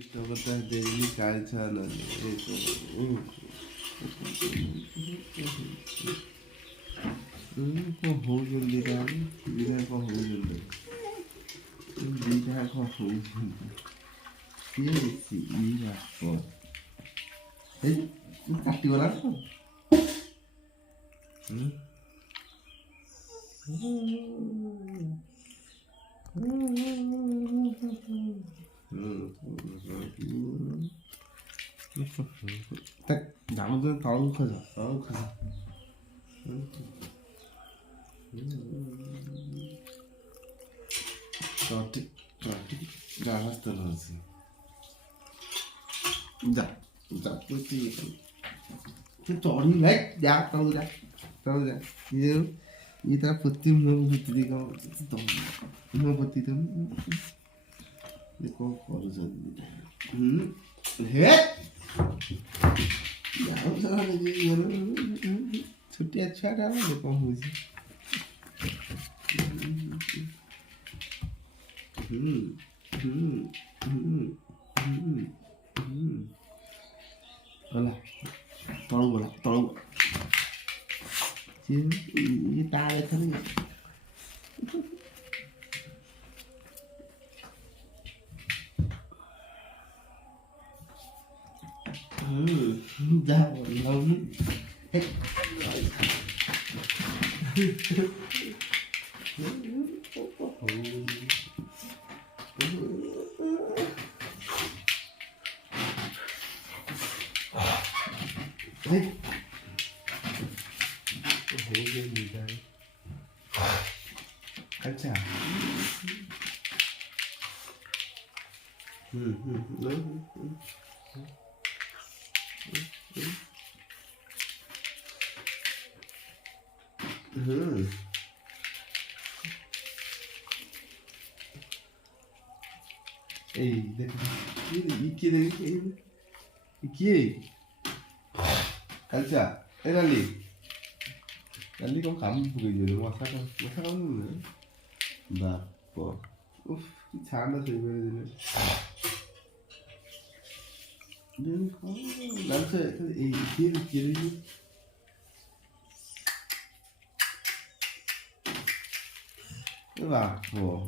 Stokata daily kalchana ko hojuldi dali bina ko hojuldi bina ko hojuldi si bina ko hey katti wala ko 딱 나무들 너무 커져 너무 커져 저기 나갔다 나왔어 자 뿌띠 그 저리 렉 야, 떨어져 이따 뿌띠 뭐 뿌띠가 너무 뿌띠도 이거 걸어졌는데 해 यार सारा ये छुट्टी अच्छा डाला देखो मुझे बोला तोड़ो ये तार है था नहीं ra lâu hết đấy hổ game gì đây ăn chả lớn 에이, 이끼, 갈자, 달리 con khẩm người gì đúng không? Sao không nữa? Và bỏ, cái chán nó thì về rồi. Nhưng có đáng sợ cái i끼 đi. Cái bà, bỏ.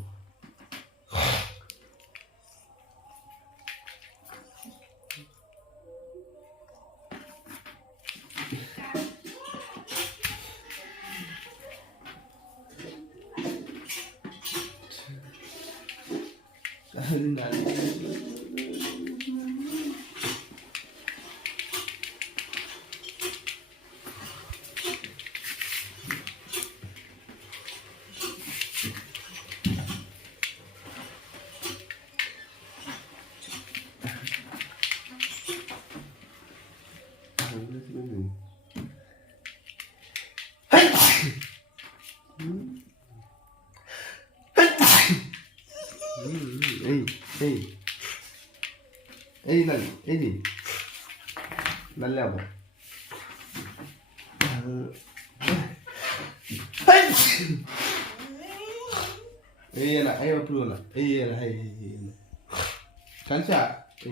Ê này, ê gì? Lần lèo rồi. Ê là ai vào luôn à? Ê là hay. Chán chả. Ê.